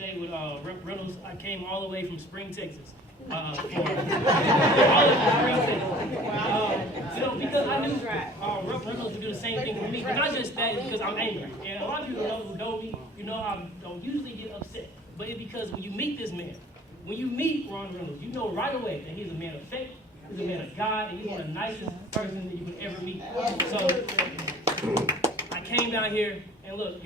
today with Rep. Reynolds. I came all the way from Spring, Texas. Because I knew Rep. Reynolds would do the same thing for me. But not just that, because I'm angry. And a lot of people who know me, I don't usually get upset. But it's because when you meet this man, when you meet Ron Reynolds, you know right away that he's a man of faith, he's a man of God, and he's one of the nicest person that you can ever meet. So I came down here, and look,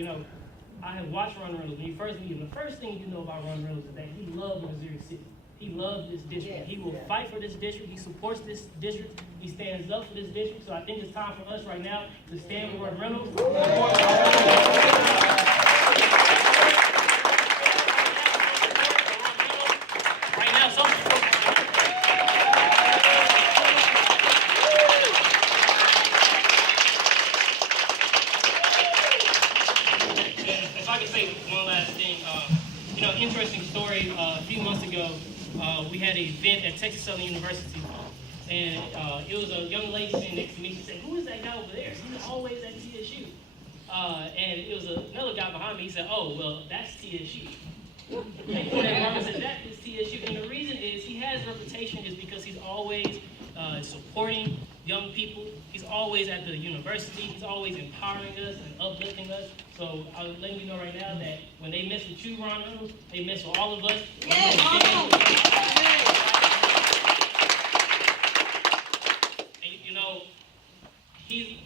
I have watched Ron Reynolds. When you first meet him, the first thing you know about Ron Reynolds is that he loves Missouri City. He loves this district. He will fight for this district. He supports this district. He stands up for this district. So I think it's time for us right now to stand with Ron Reynolds. Right now, if I could say one last thing, interesting story. A few months ago, we had an event at Texas Southern University, and it was a young lady sitting next to me. She said, "Who is that guy over there? He's always at TSU." And it was another guy behind me. He said, "Oh, well, that's TSU." And I said, "That is TSU." And the reason is he has a reputation is because he's always supporting young people. He's always at the university. He's always empowering us and uplifting us. So I'm letting you know right now that when they mess with you, Ron Reynolds, they mess with all of us. Yes. And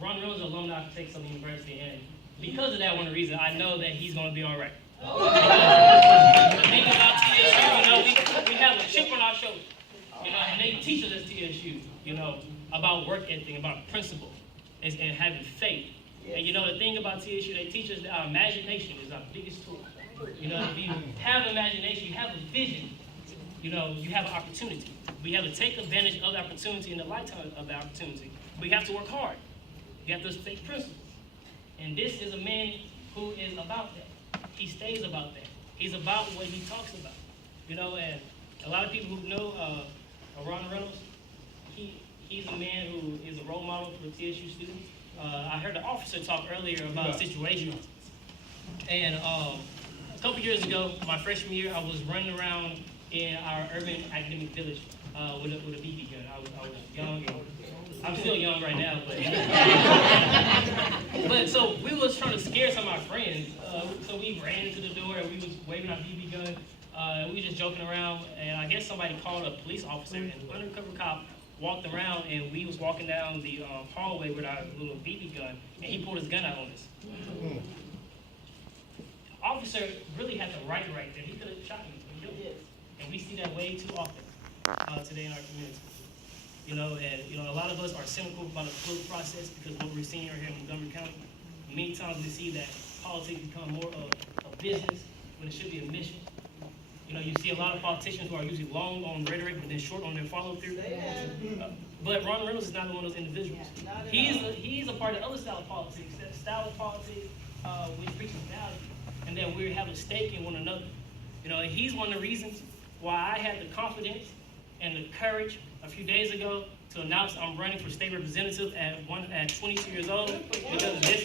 Ron Reynolds is an alumni of Texas Southern University, and because of that one reason, I know that he's going to be all right. The thing about TSU, we have a chip on our shoulder, and they teach us at TSU, about work ethic, about principle, and having faith. And the thing about TSU, they teach us that our imagination is our biggest tool. If you have imagination, you have a vision, you have an opportunity. We have to take advantage of the opportunity in the lifetime of the opportunity. But you have to work hard. You have to take principles. And this is a man who is about that. He stays about that. He's about what he talks about. And a lot of people who know Ron Reynolds, he's a man who is a role model for TSU students. I heard the officer talk earlier about a situation. And a couple years ago, my freshman year, I was running around in our urban academic village with a BB gun. I was young. I'm still young right now, but so we was trying to scare some of our friends. So we ran into the door and we was waving our BB gun. We were just joking around, and I guess somebody called a police officer, and an undercover cop walked around, and we was walking down the hallway with our little BB gun, and he pulled his gun out on us. The officer really had the right there. He could have shot me, and we see that way too often today in our community. And a lot of us are cynical about the political process because what we're seeing right here in Montgomery County. Many times we see that politics become more of a business when it should be a mission. You see a lot of politicians who are usually long on rhetoric but then short on their follow-through. But Ron Reynolds is not one of those individuals. He's a part of the other style of politics, that style of politics which preaches value, and that we have a stake in one another. And he's one of the reasons why I had the confidence and the courage a few days ago to announce I'm running for state representative at 22 years old, because of this